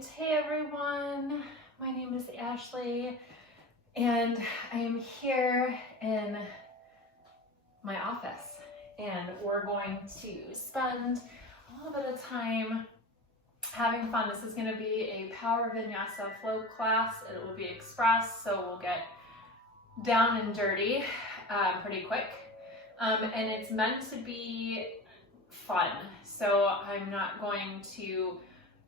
right, hey everyone, my name is Ashley and I am here in my office and we're going to spend a little bit of time having fun. This is going to be a Power Vinyasa Flow class. It will be express, so we'll get down and dirty pretty quick, and it's meant to be fun, so I'm not going to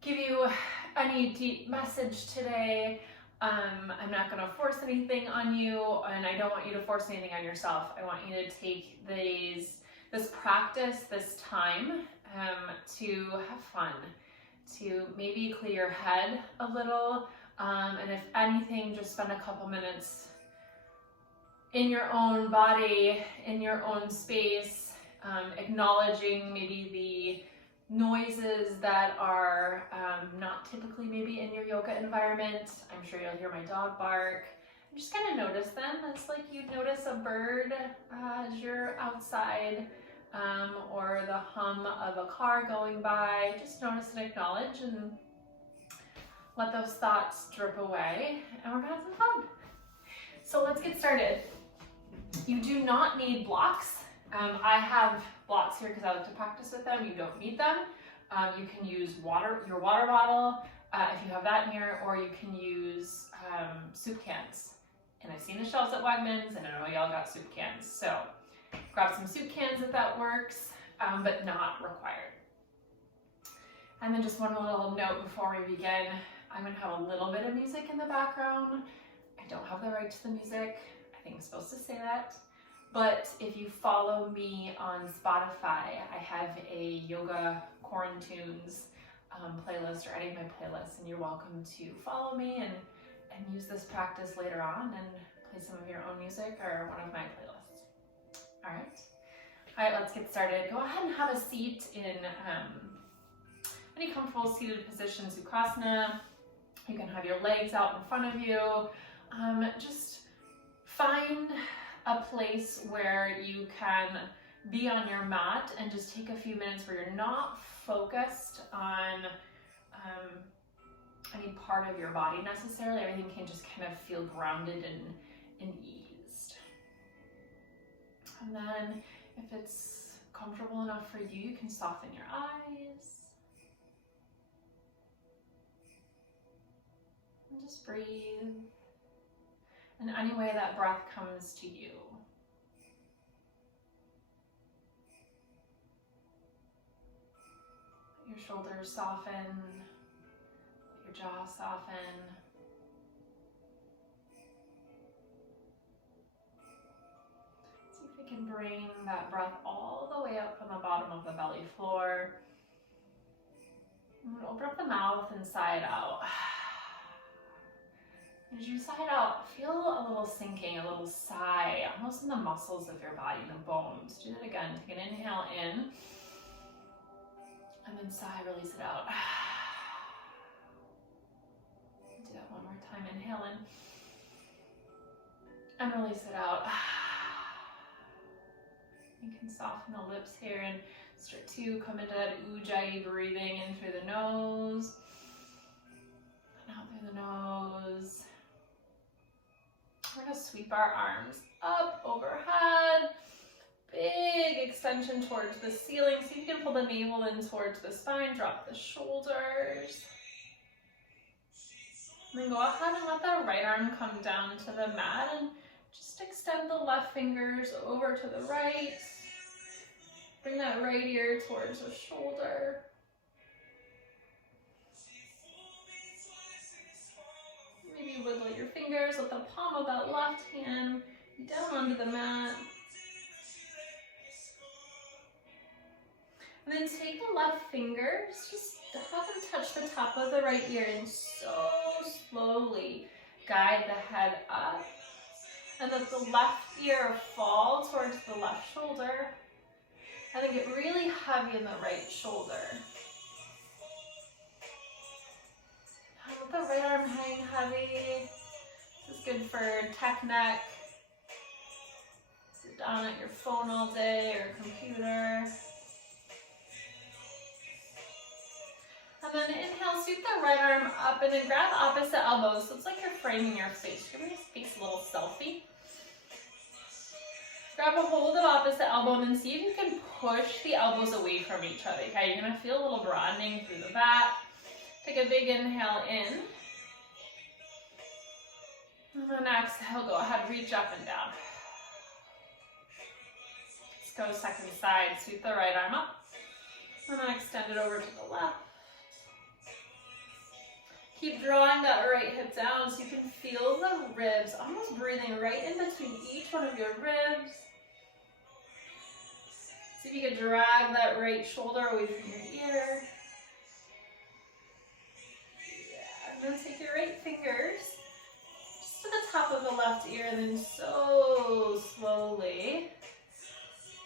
give you any deep message today. I'm not going to force anything on you, and I don't want you to force anything on yourself. I want you to take this practice, this time to have fun, to maybe clear your head a little, and if anything, just spend a couple minutes in your own body, in your own space, acknowledging maybe the noises that are not typically maybe in your yoga environment. I'm sure you'll hear my dog bark. I'm just kind of notice them. It's like you'd notice a bird as you're outside, or the hum of a car going by. Just notice and acknowledge and let those thoughts drip away, and we're gonna have some fun. So let's get started. You do not need blocks. I have blocks here because I like to practice with them. You don't need them. You can use your water bottle if you have that near, or you can use soup cans. And I've seen the shelves at Wegmans, and I know y'all got soup cans. So grab some soup cans if that works, but not required. And then just one little note before we begin. I'm gonna have a little bit of music in the background. I don't have the right to the music. I think I'm supposed to say that. But if you follow me on Spotify, I have a yoga quarantunes playlist, or any of my playlists, and you're welcome to follow me and use this practice later on and play some of your own music or one of my playlists. All right, let's get started. Go ahead and have a seat in any comfortable seated position, Sukhasana. You can have your legs out in front of you. Just find a place where you can be on your mat and just take a few minutes where you're not focused on any part of your body necessarily. Everything can just kind of feel grounded and eased. And then if it's comfortable enough for you, you can soften your eyes. And just breathe in any way that breath comes to you. Let your shoulders soften, let your jaw soften. See if we can bring that breath all the way up from the bottom of the belly floor. And open up the mouth and sigh it out. As you sigh it out, feel a little sinking, a little sigh, almost in the muscles of your body, the bones. Do that again. Take an inhale in, and then sigh, release it out. Do that one more time. Inhale in, and release it out. You can soften the lips here and start to come into that ujjayi breathing in through the nose, and out through the nose. We're going to sweep our arms up overhead. Big extension towards the ceiling. So you can pull the navel in towards the spine. Drop the shoulders. And then go ahead and let the right arm come down to the mat. And just extend the left fingers over to the right. Bring that right ear towards the shoulder. Maybe wiggle your fingers, let the palm of that left hand down onto the mat. And then take the left fingers, just have them touch the top of the right ear, and so slowly guide the head up. And let the left ear fall towards the left shoulder. And then get really heavy in the right shoulder. Let the right arm hang heavy. This is good for tech neck. Sit down at your phone all day or computer. And then inhale sweep the right arm up and then grab the opposite elbow. So it's like you're framing your face. Give your face a little selfie. Grab a hold of opposite elbow and then see if you can push the elbows away from each other. Okay, you're gonna feel a little broadening through the back. Take a big inhale in. And then exhale, go ahead, reach up and down. Let's go second side, sweep the right arm up. And then extend it over to the left. Keep drawing that right hip down so you can feel the ribs, almost breathing right in between each one of your ribs. See if you can drag that right shoulder away from your ear. Yeah, and then take your right fingers just to the top of the left ear and then so slowly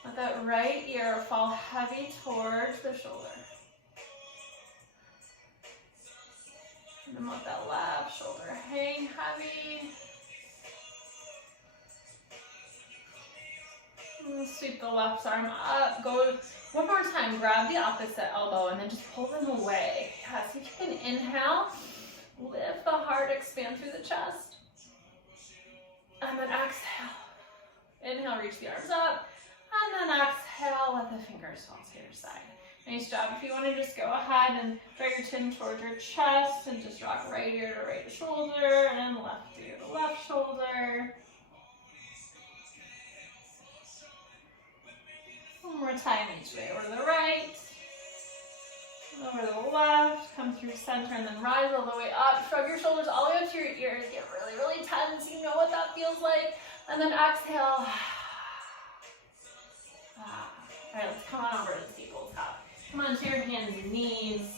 let that right ear fall heavy towards the shoulder. And then let that left shoulder hang heavy. And sweep the left arm up. Go one more time. Grab the opposite elbow and then just pull them away. Yeah, see if you can inhale. Lift the heart, expand through the chest. And then exhale. Inhale, reach the arms up. And then exhale, let the fingers fall to your side. Nice job. If you want to just go ahead and drag your chin towards your chest and just rock right ear to right shoulder and left ear to left shoulder. One more time each way. Over to the right, over to the left, come through center and then rise all the way up. Shrug your shoulders all the way up to your ears. Get really, really tense. You know what that feels like. And then exhale. All right, let's come on over to the tabletop. Come on to your hands and knees.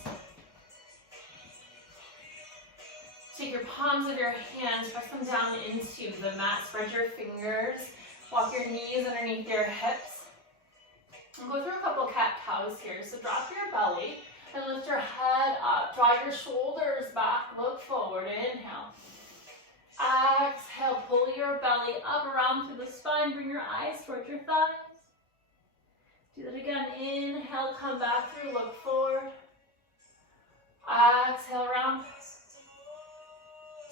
Take your palms of your hands, press them down into the mat. Spread your fingers. Walk your knees underneath your hips. And go through a couple cat-cows here. So drop your belly and lift your head up. Draw your shoulders back. Look forward. Inhale. Exhale. Pull your belly up around through the spine. Bring your eyes towards your thighs. Do that again. Inhale, come back through, look forward. Exhale, around.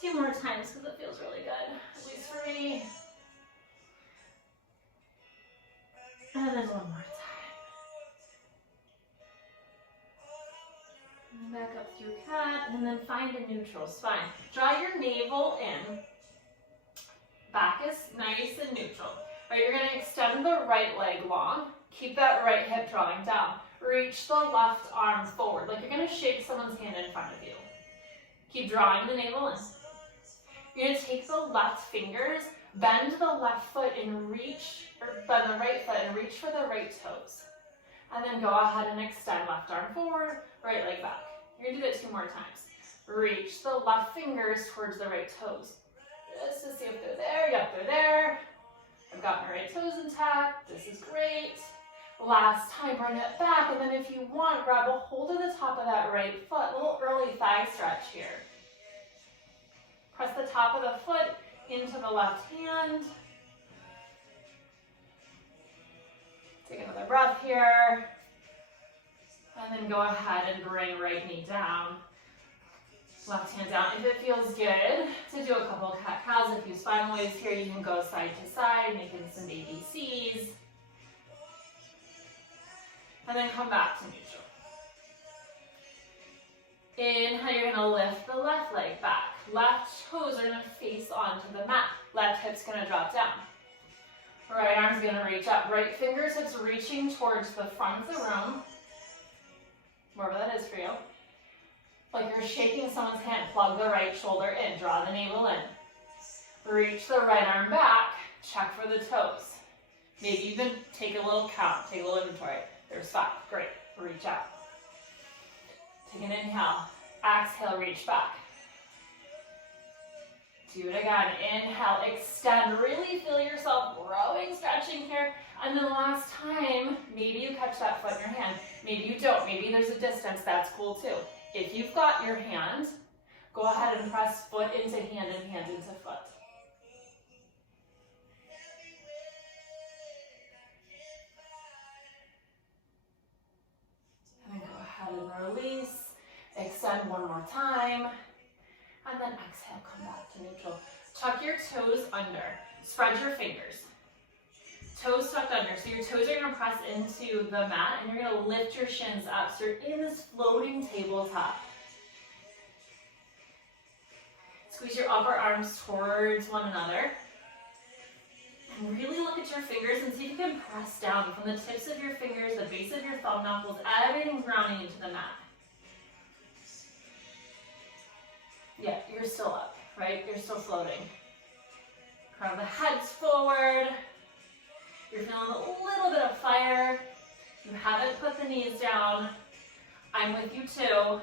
2 more times because it feels really good. At least for me. And then 1 more time. And back up through cat, and then find a neutral spine. Draw your navel in. Back is nice and neutral. All right, you're going to extend the right leg long. Keep that right hip drawing down. Reach the left arm forward, like you're going to shake someone's hand in front of you. Keep drawing the navel in. You're going to take the left fingers, bend the left foot and reach, or bend the right foot and reach for the right toes. And then go ahead and extend left arm forward, right leg back. You're going to do that 2 more times. Reach the left fingers towards the right toes. Just to see if they're there. Yep, they're there. I've got my right toes intact. This is great. Last time, bring it back, and then if you want, grab a hold of the top of that right foot. A little early thigh stretch here. Press the top of the foot into the left hand. Take another breath here. And then go ahead and bring right knee down. Left hand down. If it feels good to do a couple cat-cows, a few spinal waves here, you can go side to side, making some ABCs. And then come back to neutral. Inhale, you're going to lift the left leg back. Left toes are going to face onto the mat. Left hip's going to drop down. Right arm's going to reach up. Right fingertips reaching towards the front of the room. Wherever that is for you. Like you're shaking someone's hand. Plug the right shoulder in. Draw the navel in. Reach the right arm back. Check for the toes. Maybe even take a little count. Take a little inventory. There's 5. Great. Reach out. Take an inhale. Exhale, reach back. Do it again. Inhale, extend. Really feel yourself growing, stretching here. And then last time, maybe you catch that foot in your hand. Maybe you don't. Maybe there's a distance. That's cool too. If you've got your hand, go ahead and press foot into hand and hand into foot. And then go ahead and release. Extend extend one more time. And then exhale, come back to neutral. Tuck your toes under. Spread your fingers. Toes tucked under. So your toes are going to press into the mat and you're going to lift your shins up. So you're in this floating tabletop. Squeeze your upper arms towards one another. And really look at your fingers and see if you can press down from the tips of your fingers, the base of your thumb knuckles, everything grounding into the mat. Yeah, you're still up, right? You're still floating. Crown of the head's forward. You're feeling a little bit of fire. You haven't put the knees down. I'm with you too.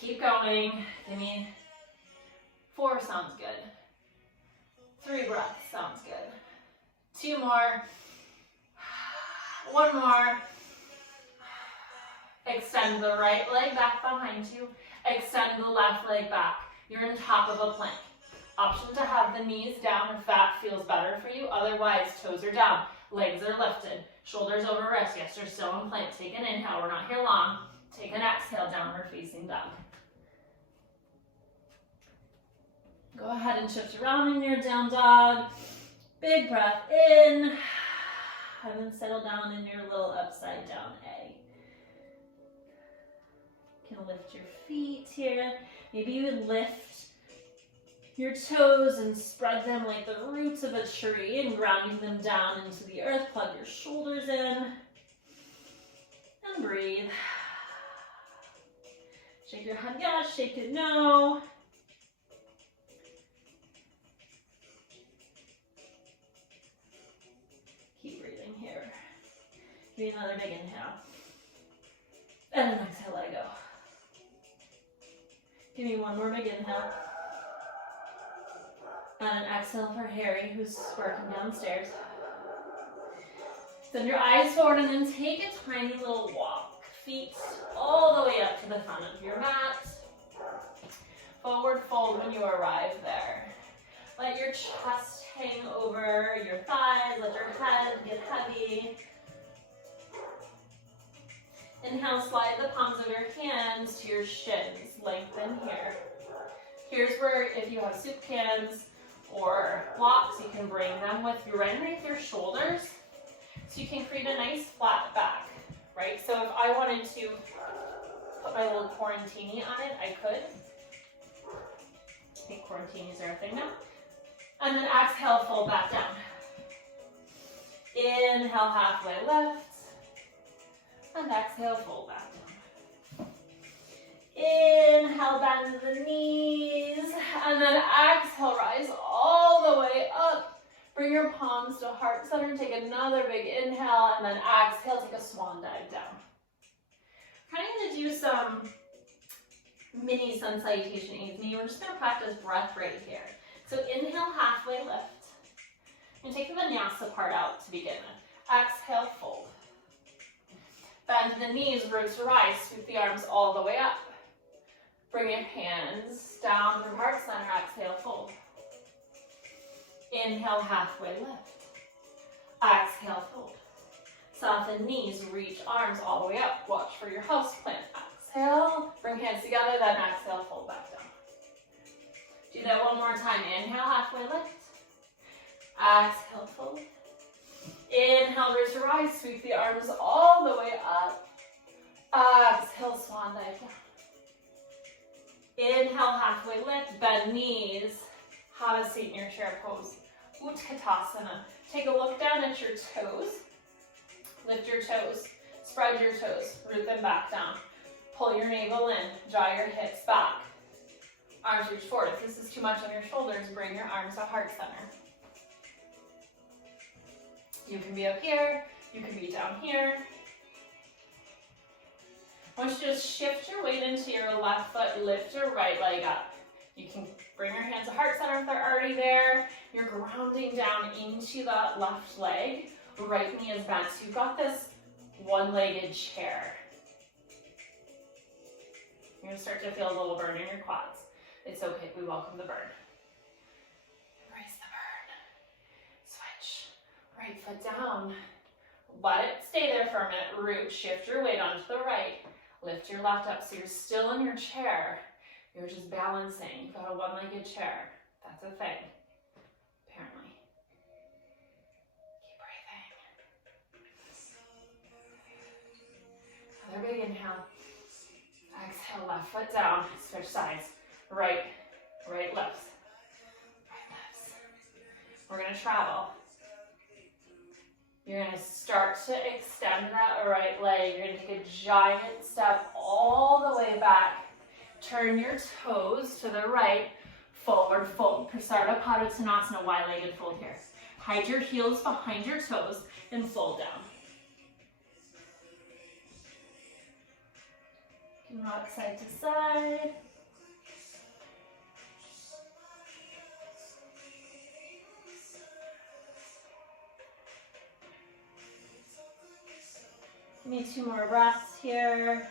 Keep going. Give me 4 sounds good. 3 breaths sounds good. 2 more. 1 more. Extend the right leg back behind you. Extend the left leg back. You're on top of a plank. Option to have the knees down if that feels better for you. Otherwise, toes are down, legs are lifted, shoulders over wrists. Yes, you're still in plank. Take an inhale. We're not here long. Take an exhale, downward facing dog. Go ahead and shift around in your down dog. Big breath in. And then settle down in your little upside down A. You can lift your feet here. Maybe you would lift your toes and spread them like the roots of a tree and grounding them down into the earth. Plug your shoulders in and breathe. Shake your head yes, shake it no. Keep breathing here. Give me another big inhale. And then exhale, let it go. Give me 1 more big inhale. And an exhale for Harry, who's working downstairs. Send your eyes forward and then take a tiny little walk. Feet all the way up to the front of your mat. Forward fold when you arrive there. Let your chest hang over your thighs. Let your head get heavy. Inhale, slide the palms of your hands to your shins. Lengthen here. Here's where if you have soup cans or blocks, you can bring them with you right underneath your shoulders so you can create a nice flat back, right? So if I wanted to put my little quarantini on it, I could. I think quarantinis are a thing now. And then exhale, fold back down. Inhale, halfway lift. And exhale, fold back down. Inhale, bend the knees. And then exhale, rise all the way up. Bring your palms to heart center. Take another big inhale. And then exhale, take a swan dive down. Kind of going to do some mini sun salutation aids. We're just going to practice breath right here. So inhale, halfway lift. And take the vinyasa part out to begin with. Exhale, fold. Bend the knees, roots to rise. Scoop the arms all the way up. Bring your hands down through heart center. Exhale, fold. Inhale, halfway lift. Exhale, fold. Soften knees, reach arms all the way up. Watch for your house plant. Exhale, bring hands together, then exhale, fold back down. Do that one more time. Inhale, halfway lift. Exhale, fold. Inhale, root to rise. Sweep the arms all the way up. Exhale, swan dive down. Inhale, halfway lift. Bend knees. Have a seat in your chair pose. Utkatasana. Take a look down at your toes. Lift your toes. Spread your toes. Root them back down. Pull your navel in. Draw your hips back. Arms reach forward. If this is too much on your shoulders, bring your arms to heart center. You can be up here. You can be down here. Once you just shift your weight into your left foot, lift your right leg up. You can bring your hands to heart center if they're already there. You're grounding down into that left leg. Right knee is bent. So you've got this one-legged chair. You're going to start to feel a little burn in your quads. It's okay. We welcome the burn. Embrace the burn. Switch. Right foot down. Let it stay there for a minute. Root. Shift your weight onto the right. Lift your left up so you're still in your chair. You're just balancing. You've got a one-legged chair. That's a thing, apparently. Keep breathing. Another big inhale. Exhale, left foot down. Switch sides. Right lifts. Right lifts. We're going to travel. You're going to start to extend that right leg. You're going to take a giant step all the way back. Turn your toes to the right. Forward fold. Prasarita Padottanasana, wide-legged fold here. Hide your heels behind your toes and fold down. You can rock side to side. Give me 2 more breaths here.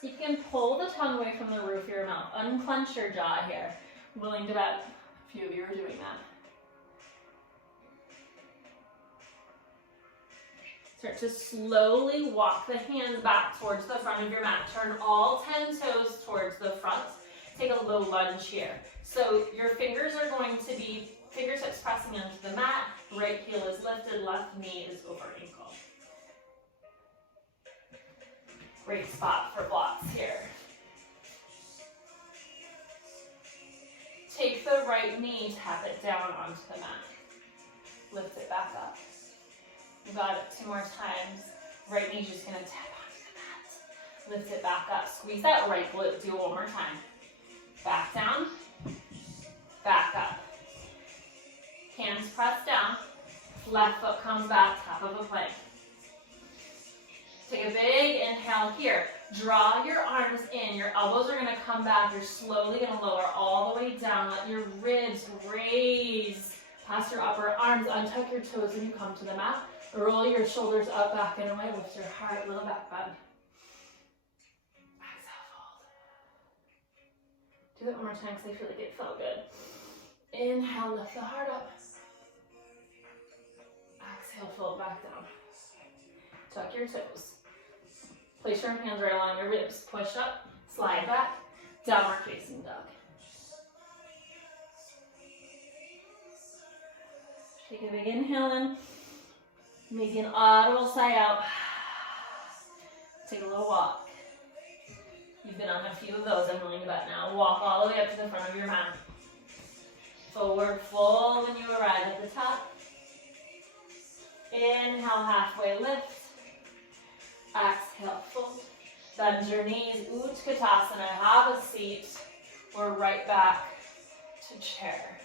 See if you can pull the tongue away from the roof of your mouth. Unclench your jaw here. I'm willing to bet a few of you are doing that. Start to slowly walk the hands back towards the front of your mat. Turn all 10 toes towards the front. Take a low lunge here. So your fingers are going to be fingertips pressing into the mat. Right heel is lifted, left knee is over ankle. Great spot for blocks here. Take the right knee, tap it down onto the mat. Lift it back up. You got it 2 more times. Right knee's just gonna tap onto the mat. Lift it back up. Squeeze that right glute. Do it one more time. Back down, back up. Hands press down. Left foot comes back, top of a plank. Take a big inhale here. Draw your arms in. Your elbows are going to come back. You're slowly going to lower all the way down. Let your ribs raise past your upper arms. Untuck your toes when you come to the mat. Roll your shoulders up, back, and away. Lift your heart, little back bend. Exhale, fold. Do that one more time because I feel like it felt good. Inhale, lift the heart up. Exhale, fold back down. Tuck your toes. Place your hands right along your ribs. Push up, slide back, downward facing dog. Take a big inhale in. Maybe an audible sigh out. Take a little walk. You've been on a few of those, I'm willing to bet now. Walk all the way up to the front of your mat. Forward fold when you arrive at the top. Inhale, halfway lift. Exhale, fold. Bend your knees, Utkatasana, have a seat. We're right back to chair.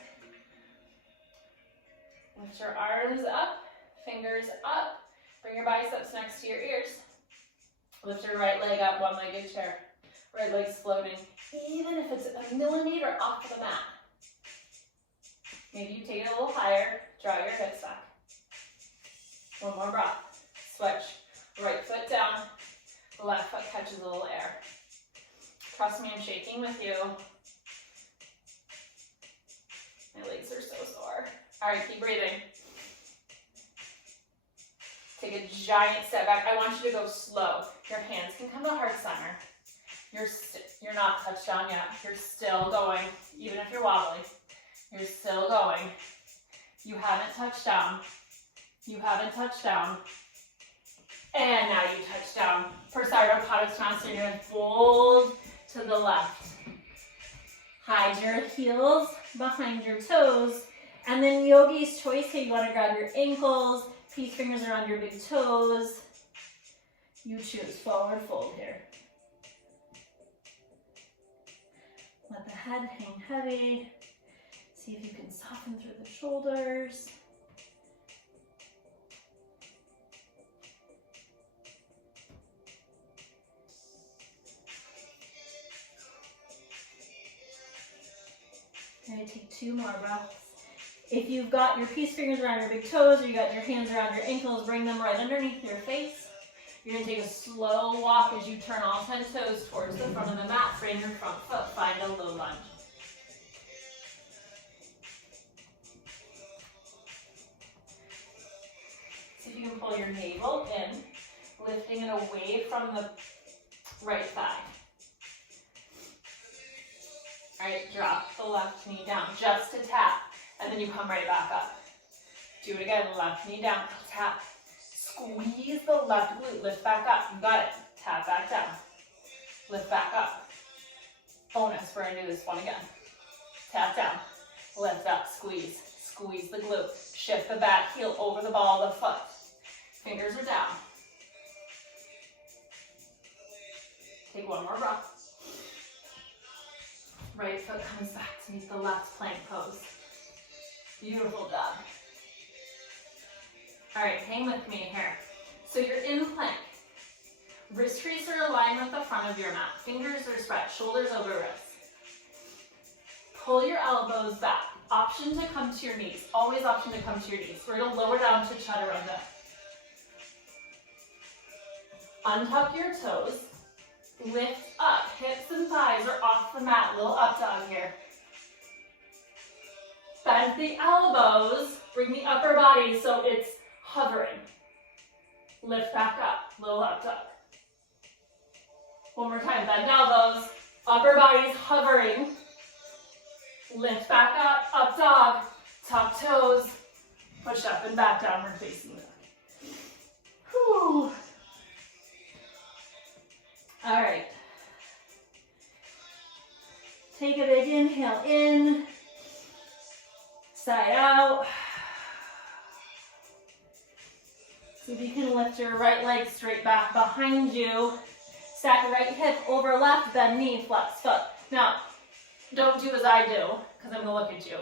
Lift your arms up, fingers up. Bring your biceps next to your ears. Lift your right leg up, one-legged chair. Right leg's floating, even if it's a millimeter off the mat. Maybe you take it a little higher, draw your hips back. One more breath. Switch. Right foot down, left foot catches a little air. Trust me, I'm shaking with you. My legs are so sore. All right, keep breathing. Take a giant step back. I want you to go slow. Your hands can come to heart center. You're not touched down yet. You're still going, even if you're wobbly. You're still going. You haven't touched down. You haven't touched down. And now you touch down. Prasarita Padottanasana, you're going to fold to the left. Hide your heels behind your toes. And then yogi's choice here, you want to grab your ankles, peace fingers around your big toes. You choose forward fold here. Let the head hang heavy. See if you can soften through the shoulders. Okay, take 2 more breaths. If you've got your peace fingers around your big toes or you got your hands around your ankles, bring them right underneath your face. You're going to take a slow walk as you turn all 10 toes towards the front of the mat. Frame your front foot. Find a low lunge. See if you can pull your navel in. lifting it away from the right thigh. All right, drop the left knee down just to tap, and then you come right back up. Do it again, left knee down, tap. Squeeze the left glute, lift back up. You got it. Tap back down. Lift back up. Bonus, we're gonna do this one again. Tap down, lift up, squeeze. Squeeze the glute. Shift the back heel over the ball of the foot. Fingers are down. Take one more breath. Right foot comes back to meet the left plank pose. Beautiful job. All right, hang with me here. So you're in plank. Wrist crease are aligned with the front of your mat. Fingers are spread, shoulders over wrists. Pull your elbows back. Option to come to your knees. Always option to come to your knees. We're going to lower down to chaturanga. Untuck your toes. Lift up. Hips and thighs are off the mat. Little up dog here. Bend the elbows. Bring the upper body so it's hovering. Lift back up. Little up dog. One more time. Bend elbows. Upper body's hovering. Lift back up dog. Tuck toes. Push up and back, downward facing dog. Whew. All right. Take a big inhale in, side out. See if you can lift your right leg straight back behind you. Stack right hip over left, bend knee, flex foot. Now, don't do as I do, because I'm going to look at you.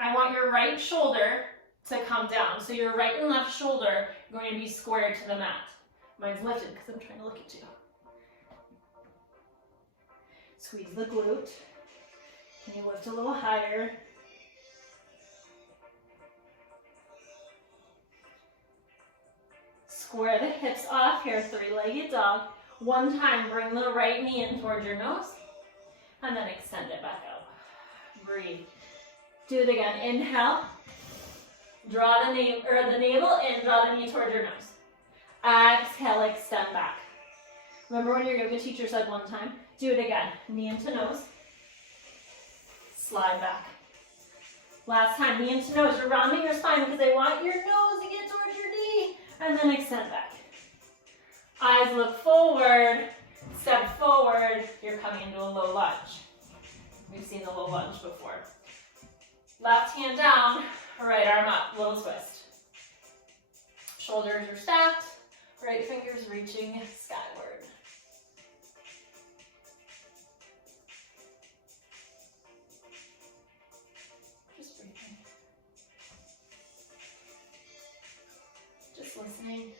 I want your right shoulder to come down. So your right and left shoulder are going to be squared to the mat. Mine's lifted because I'm trying to look at you. Squeeze the glute. Can you lift a little higher? Square the hips off here, three-legged dog. One time, bring the right knee in towards your nose, and then extend it back out. Breathe. Do it again. Inhale. Draw the navel in, draw the knee towards your nose. Exhale, extend back. Remember when your yoga teacher said one time? Do it again. Knee into nose. Slide back. Last time, knee into nose. You're rounding your spine because I want your nose to get towards your knee. And then extend back. Eyes look forward. Step forward. You're coming into a low lunge. We've seen the low lunge before. Left hand down, right arm up. Little twist. Shoulders are stacked. Right fingers reaching skyward. Just breathing. Just listening.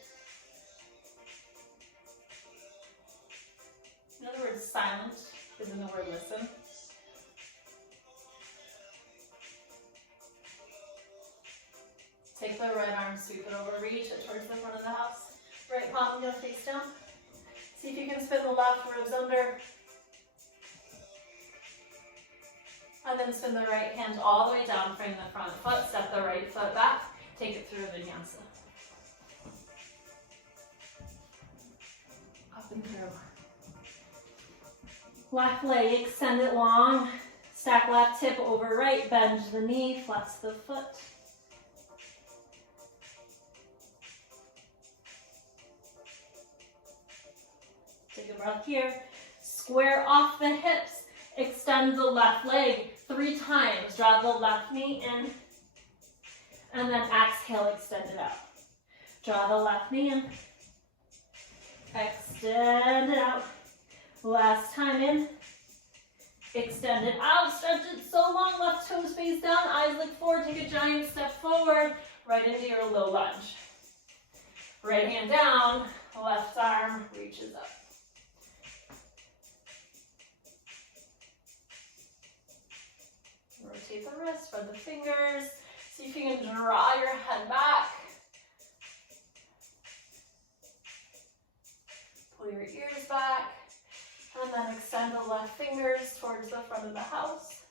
In other words, silent is in the word listen. Take the right arm, sweep it over, reach it towards the front of the house. Right palm gonna face down. See if you can spin the left ribs under. And then spin the right hand all the way down, frame the front foot, step the right foot back, take it through vinyasa. Up and through. Left leg, extend it long. Stack left hip over right, bend the knee, flex the foot. Take a breath here. Square off the hips. Extend the left leg 3 times. Draw the left knee in. And then exhale, extend it out. Draw the left knee in. Extend it out. Last time in. Extend it out. Stretch it so long. Left toes face down. Eyes look forward. Take a giant step forward. Right into your low lunge. Right hand down. Left arm reaches up. Rotate the wrist, spread the fingers. See if you can draw your head back. Pull your ears back. And then extend the left fingers towards the front of the house.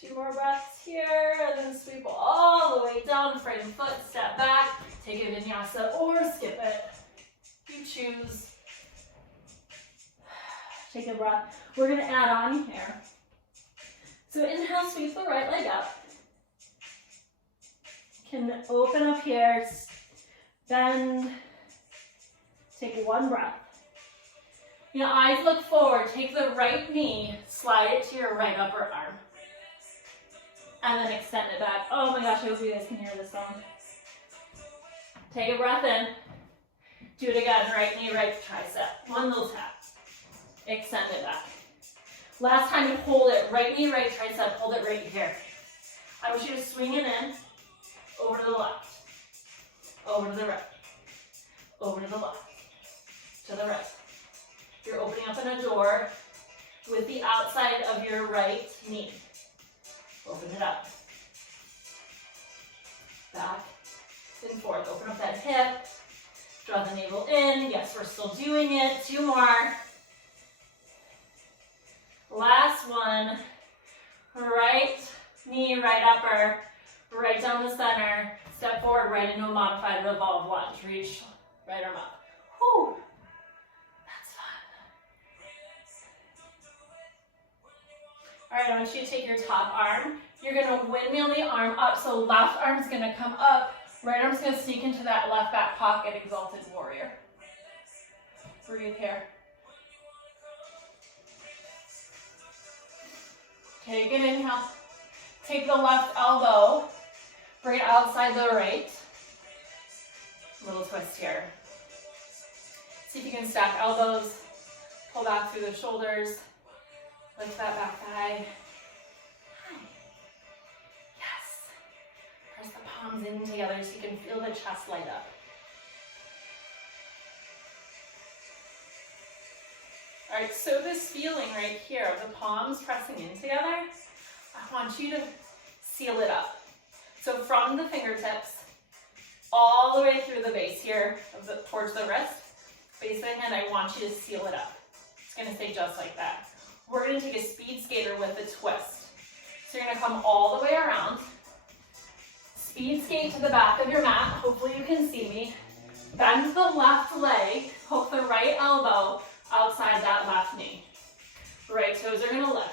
2 more breaths here, and then sweep all the way down, front foot, step back, take a vinyasa or skip it. You choose. Take a breath. We're gonna add on here. So inhale, sweep the right leg up. Can open up here, bend, take 1 breath. Your eyes look forward, take the right knee, slide it to your right upper arm. And then extend it back. Oh my gosh, I hope you guys can hear this song. Take a breath in. Do it again, right knee, right tricep. 1 little tap. Extend it back. Last time you hold it, right knee, right tricep, hold it right here. I want you to swing it in, over to the left, over to the right, over to the left, to the right. You're opening up in a door with the outside of your right knee. Open it up. Back and forth. Open up that hip. Draw the navel in. Yes, we're still doing it. 2 more. Last one. Right knee, right upper. Right down the center. Step forward, right into a modified revolve lunge. Reach right arm up. Whew. That's fun. All right, I want you to take your top arm. You're gonna windmill the arm up, so left arm's gonna come up, right arm's gonna sneak into that left back pocket, exalted warrior. Breathe here. Take an inhale. Take the left elbow, bring it outside the right. Little twist here. See if you can stack elbows, pull back through the shoulders, lift that back thigh. Press the palms in together so you can feel the chest light up. All right, so this feeling right here of the palms pressing in together, I want you to seal it up. So from the fingertips, all the way through the base here, towards the wrist, base of the hand, I want you to seal it up. It's gonna stay just like that. We're gonna take a speed skater with a twist. So you're gonna come all the way around, speed skate to the back of your mat. Hopefully you can see me. Bend the left leg, hook the right elbow outside that left knee. Right toes are gonna lift.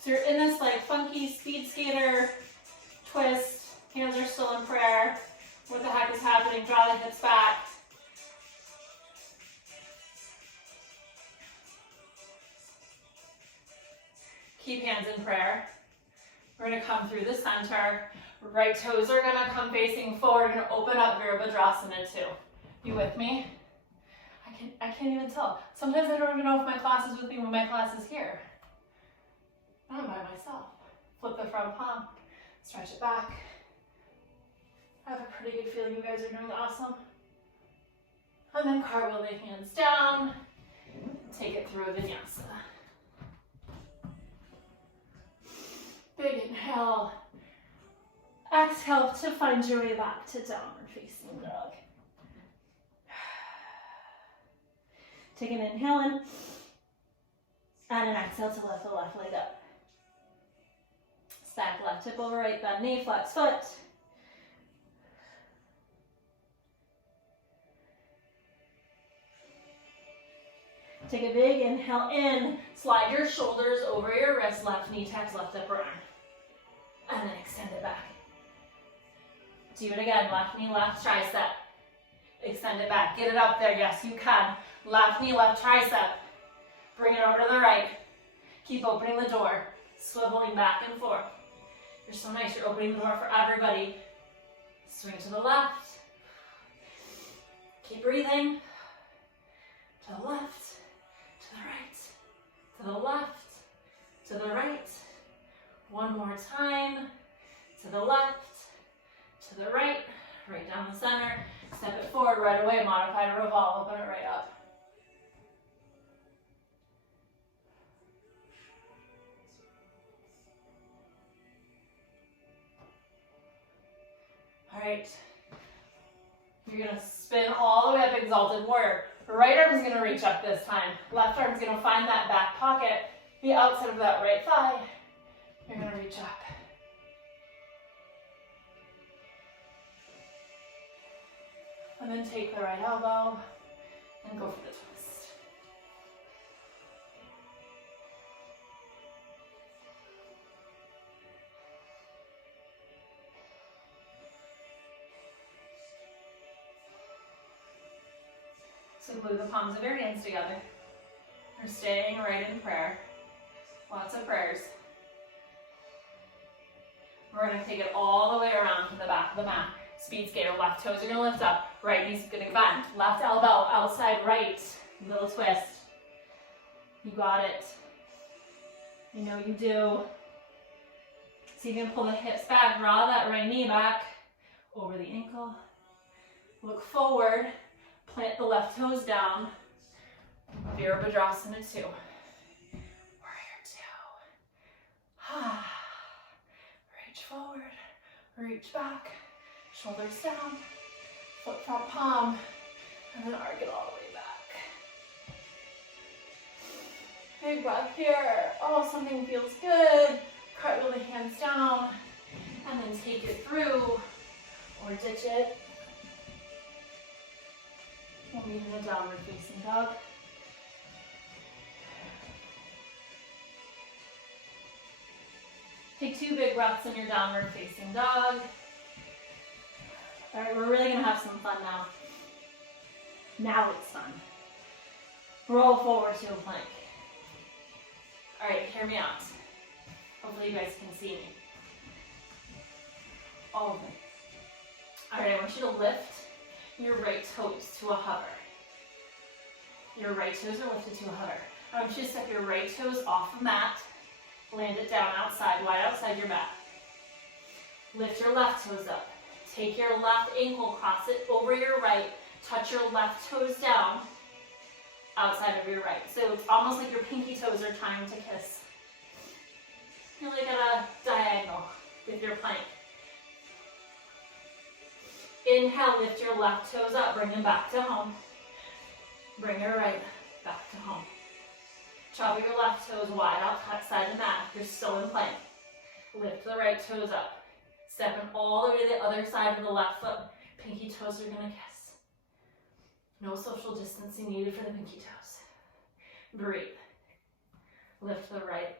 So you're in this like funky speed skater twist. Hands are still in prayer. What the heck is happening? Draw the hips back. Keep hands in prayer. We're gonna come through the center. Right toes are gonna come facing forward. We're gonna open up Virabhadrasana too. You with me? I can't even tell. Sometimes I don't even know if my class is with me when my class is here. I'm by myself. Flip the front palm, stretch it back. I have a pretty good feeling you guys are doing awesome. And then cartwheel the hands down. Take it through a vinyasa. Big inhale. Exhale to find your way back to downward facing dog. Take an inhale in, and an exhale to lift the left leg up. Stack left hip over right, bend knee, flex foot. Take a big inhale in, slide your shoulders over your wrist, left knee taps left upper arm. And then extend it back. Do it again, left knee, left tricep. Extend it back, get it up there, yes you can. Left knee, left tricep. Bring it over to the right. Keep opening the door, swiveling back and forth. You're so nice, you're opening the door for everybody. Swing to the left. Keep breathing. To the left, to the right, to the left, to the right. One more time. To the left, to the right, right down the center. Step it forward right away, modified revolve, open it right up. All right, you're gonna spin all the way up, exalted warrior. Right arm's gonna reach up this time. Left arm's gonna find that back pocket, the outside of that right thigh. You're gonna reach reach up. And then take the right elbow and go for the twist. So glue the palms of your hands together. You're staying right in prayer. Lots of prayers. We're going to take it all the way around to the back of the mat. Speed skater, left toes are going to lift up. Right knee's going to bend. Left elbow outside right. Little twist. You got it. I know you do. So you can pull the hips back. Draw that right knee back over the ankle. Look forward. Plant the left toes down. Virabhadrasana 2. Warrior 2. Reach forward. Reach back. Shoulders down. Foot front palm. And then arc it all the way back. Big breath here. Oh, something feels good. Cartwheel the hands down. And then take it through. Or ditch it. We'll meet in a downward facing dog. Take 2 big breaths in your downward facing dog. All right, we're really gonna have some fun now. Now it's fun. Roll forward to a plank. All right, hear me out. Hopefully you guys can see me. All of them. All right, I want you to lift your right toes to a hover. Your right toes are lifted to a hover. I want you to step your right toes off the mat, land it down outside, wide outside your mat. Lift your left toes up. Take your left ankle, cross it over your right, touch your left toes down outside of your right. So it's almost like your pinky toes are trying to kiss. You're like at a diagonal with your plank. Inhale, lift your left toes up, bring them back to home. Bring your right back to home. Travel your left toes wide outside the mat. You're still in plank. Lift the right toes up. Stepping all the way to the other side of the left foot. Pinky toes are gonna kiss. No social distancing needed for the pinky toes. Breathe. Lift the right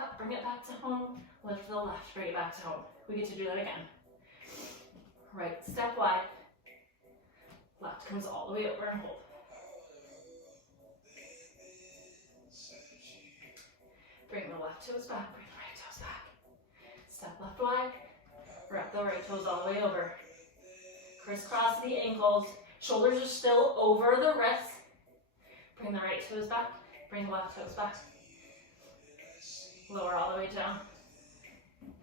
up, bring it back to home. Lift the left, bring it back to home. We get to do that again. Right step wide. Left comes all the way over and hold. Bring the left toes back, bring the right toes back. Step left wide. Wrap the right toes all the way over. Crisscross the ankles. Shoulders are still over the wrists. Bring the right toes back. Bring the left toes back. Lower all the way down.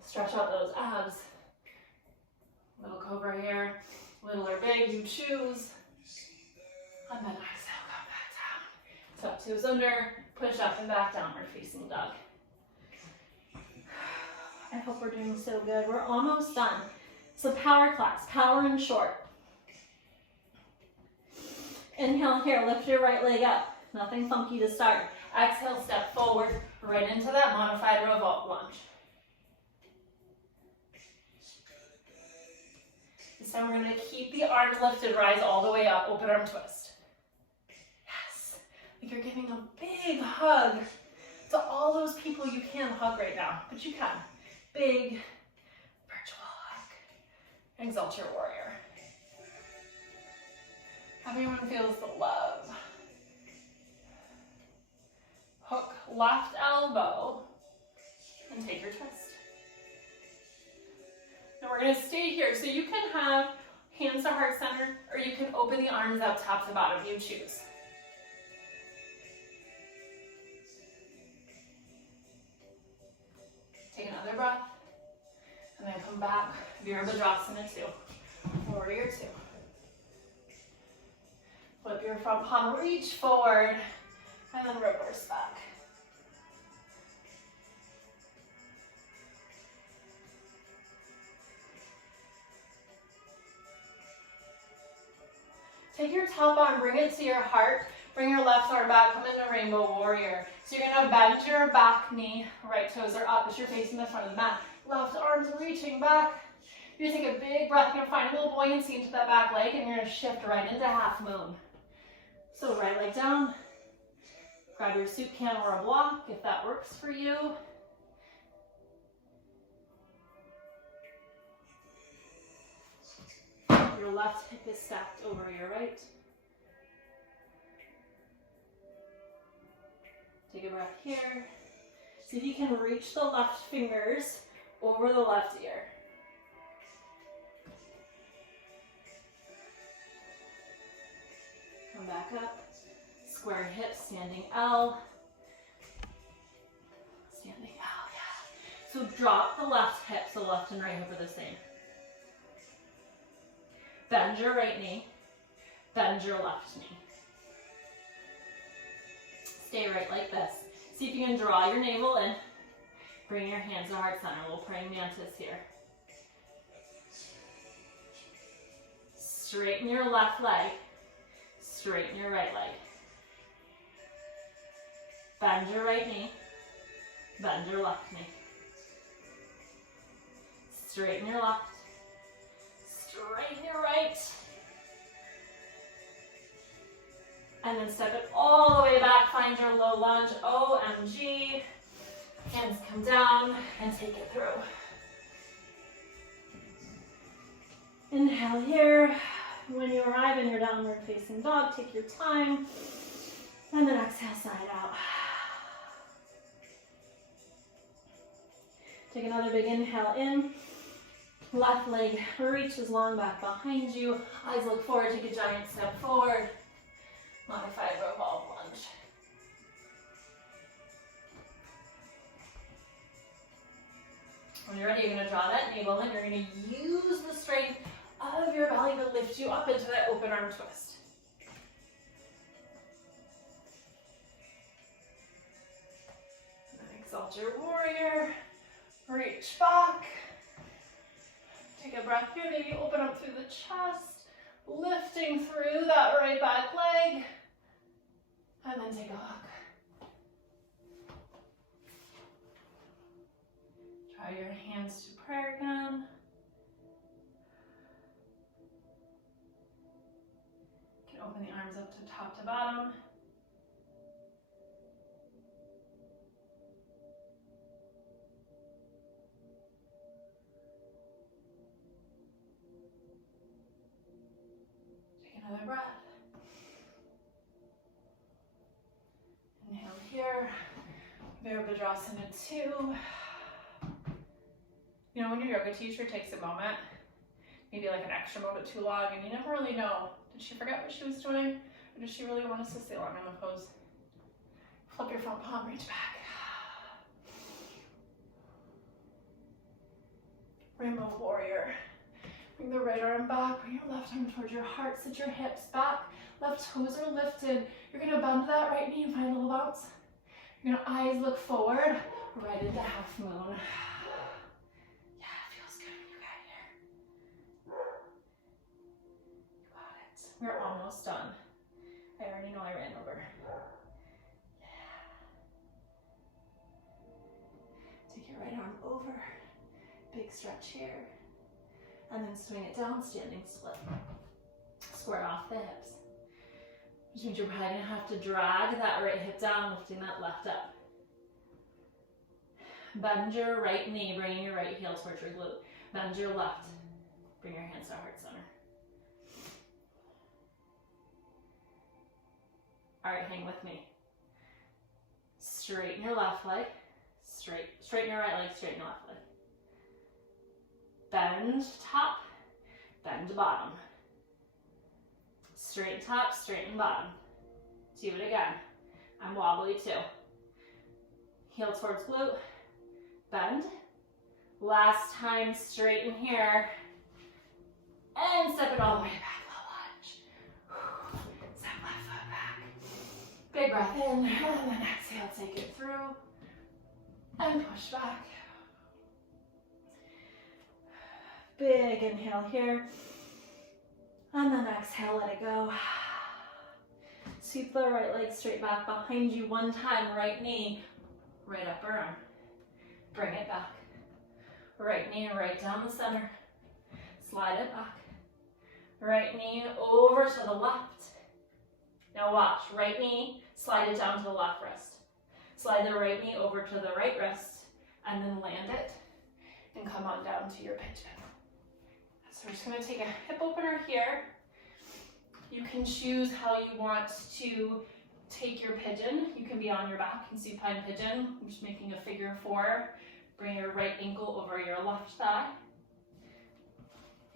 Stretch out those abs. Little cobra here. Little or big, you choose. And then exhale, come back down. Tuck toes under. Push up and back, downward facing dog. I hope we're doing so good. We're almost done. So power class, power and short. Inhale here, lift your right leg up. Nothing funky to start. Exhale, step forward, right into that modified revolt lunge. This time we're going to keep the arms lifted, rise all the way up, open arm twist. Yes, like you're giving a big hug to all those people you can't hug right now, but you can. Big virtual hug. Exalt your warrior. Everyone feels the love. Hook left elbow and take your twist. Now we're going to stay here. So you can have hands to heart center, or you can open the arms up top to bottom. You choose. Take another breath. And then come back. Virabhadrasana 2. Warrior 2. Flip your front palm, reach forward, and then reverse back. Take your top arm, bring it to your heart. Bring your left arm back, come into Rainbow Warrior. So you're gonna bend your back knee, right toes are up as you're facing the front of the mat. Left arm's reaching back. You're gonna take a big breath, you're gonna find a little buoyancy into that back leg, and you're gonna shift right into half moon. So right leg down, grab your soup can or a block if that works for you. Your left hip is stacked over your right. Take a breath here. See if you can reach the left fingers over the left ear. Come back up. Square hips, standing L. Standing L, yeah. So drop the left hip, so left and right hip are the same. Bend your right knee. Bend your left knee. Stay right like this. See if you can draw your navel in. Bring your hands to heart center. We'll praying mantis here. Straighten your left leg. Straighten your right leg. Bend your right knee. Bend your left knee. Straighten your left. Straighten your right. And then step it all the way back. Find your low lunge. OMG. Hands come down and take it through. Inhale here. When you arrive in your downward facing dog, take your time. And then exhale, side out. Take another big inhale in. Left leg reaches long back behind you. Eyes look forward, take a giant step forward. Modified revolve lunge. When you're ready, you're going to draw that navel in. You're going to use the strength of your belly to lift you up into that open arm twist. And then exalt your warrior. Reach back. Take a breath here. Maybe open up through the chest. Lifting through that right back leg. And then take a hug. Draw your hands to prayer again. You can open the arms up to top to bottom. Take another breath. Inhale here. Virabhadrasana 2. You know, when your yoga teacher takes a moment, maybe like an extra moment too long, and you never really know, did she forget what she was doing? Or does she really want us to stay long in the pose? Flip your front palm, reach back. Rainbow Warrior. Bring the right arm back, bring your left arm towards your heart, sit your hips back, left toes are lifted. You're gonna bend that right knee and find a little bounce. You're gonna eyes look forward, right into half moon. We're almost done. I already know I ran over. Yeah. Take your right arm over. Big stretch here. And then swing it down, standing split. Square off the hips. Which means you're probably going to have to drag that right hip down, lifting that left up. Bend your right knee, bringing your right heel towards your glute. Bend your left. Bring your hands to heart center. All right, hang with me. Straighten your left leg. Straighten your right leg, straighten your left leg. Bend top, bend bottom. Straighten top, straighten bottom. Do it again. I'm wobbly too. Heel towards glute, bend. Last time, straighten here. And step it all the way back. Big breath in, and then exhale, take it through, and push back. Big inhale here, and then exhale, let it go. Sweep the right leg straight back behind you one time. Right knee, right upper arm. Bring it back. Right knee right down the center. Slide it back. Right knee over to the left. Now watch, right knee, slide it down to the left wrist. Slide the right knee over to the right wrist and then land it and come on down to your pigeon. So we're just going to take a hip opener here. You can choose how you want to take your pigeon. You can be on your back in supine pigeon. I'm just making a figure 4. Bring your right ankle over your left thigh.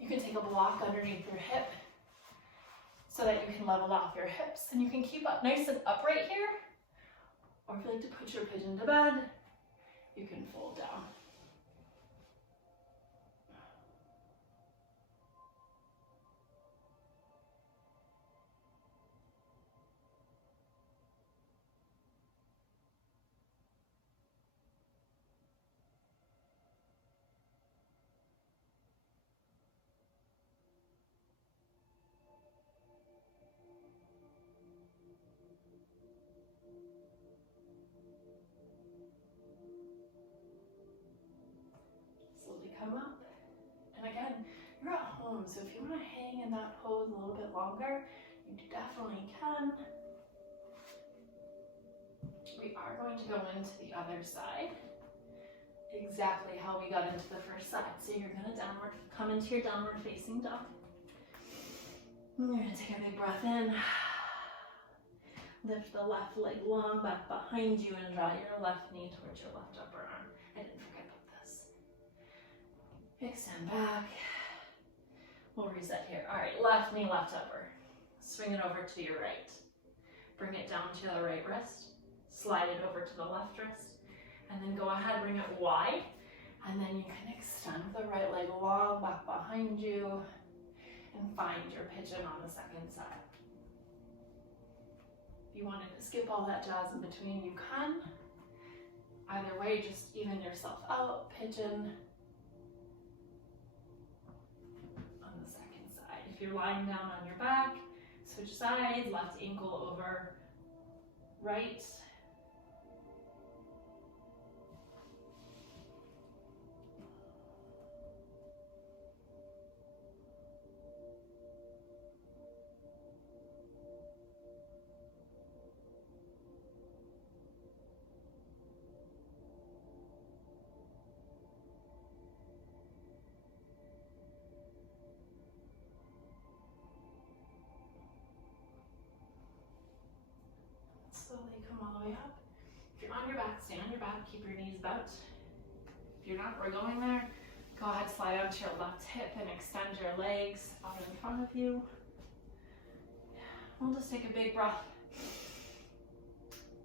You can take a block underneath your hip so that you can level off your hips, and you can keep up nice and upright here. Or if you like to put your pigeon to bed, you can fold down. Slowly come up. And again, you're at home, so if you want to hang in that pose a little bit longer, you definitely can. We are going to go into the other side, exactly how we got into the first side. So you're going to come into your downward facing dog. You're going to take a big breath in. Lift the left leg long back behind you and draw your left knee towards your left upper arm. I didn't forget about this. Extend back. We'll reset here. All right, left knee, left upper. Swing it over to your right. Bring it down to the right wrist. Slide it over to the left wrist. And then go ahead, bring it wide. And then you can extend the right leg long back behind you and find your pigeon on the second side. If you wanted to skip all that jazz in between, you can. Either way, just even yourself out, pigeon on the second side. If you're lying down on your back, switch sides, left ankle over right. Slowly come all the way up. If you're on your back, stay on your back. Keep your knees bent. If you're not, we're going there. Go ahead, slide onto your left hip and extend your legs out in front of you. We'll just take a big breath.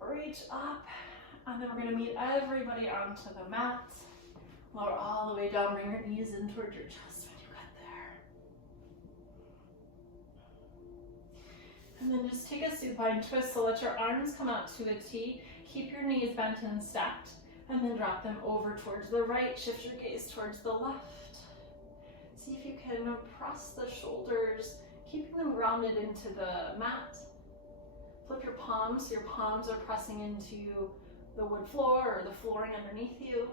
Reach up, and then we're going to meet everybody onto the mat. Lower all the way down. Bring your knees in towards your chest when you get there. And then just take a supine twist, so let your arms come out to a T. Keep your knees bent and stacked, and then drop them over towards the right. Shift your gaze towards the left. See if you can press the shoulders, keeping them grounded into the mat. Flip your palms, so your palms are pressing into the wood floor or the flooring underneath you.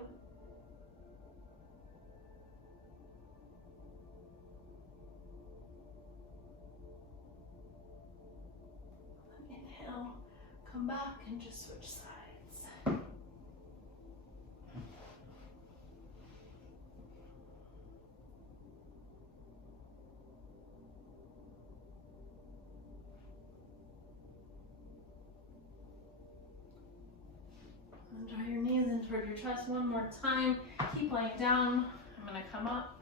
Inhale, come back and just switch sides. And draw your knees in toward your chest one more time. Keep laying down. I'm going to come up.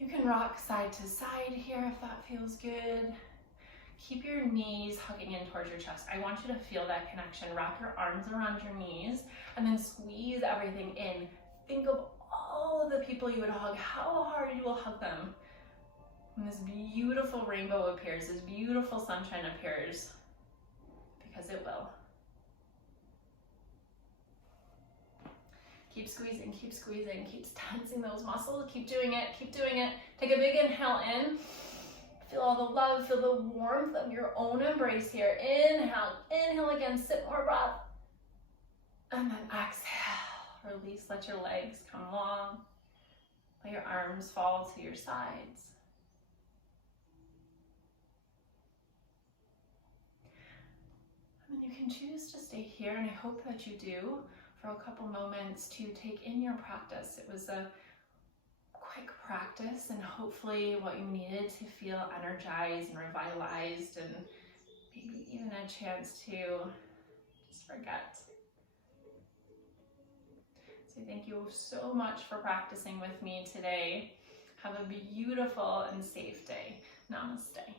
You can rock side to side here if that feels good. Keep your knees hugging in towards your chest. I want you to feel that connection. Wrap your arms around your knees and then squeeze everything in. Think of all of the people you would hug, how hard you will hug them. And this beautiful rainbow appears, this beautiful sunshine appears, because it will. Keep squeezing, keep tensing those muscles. Keep doing it, keep doing it. Take a big inhale in. Feel all the love, feel the warmth of your own embrace here. Inhale, inhale again, sit more breath. And then exhale, release, let your legs come long. Let your arms fall to your sides. And then you can choose to stay here, and I hope that you do, for a couple moments to take in your practice. It was a quick practice, and hopefully what you needed to feel energized and revitalized, and maybe even a chance to just forget. So thank you so much for practicing with me today. Have a beautiful and safe day. Namaste.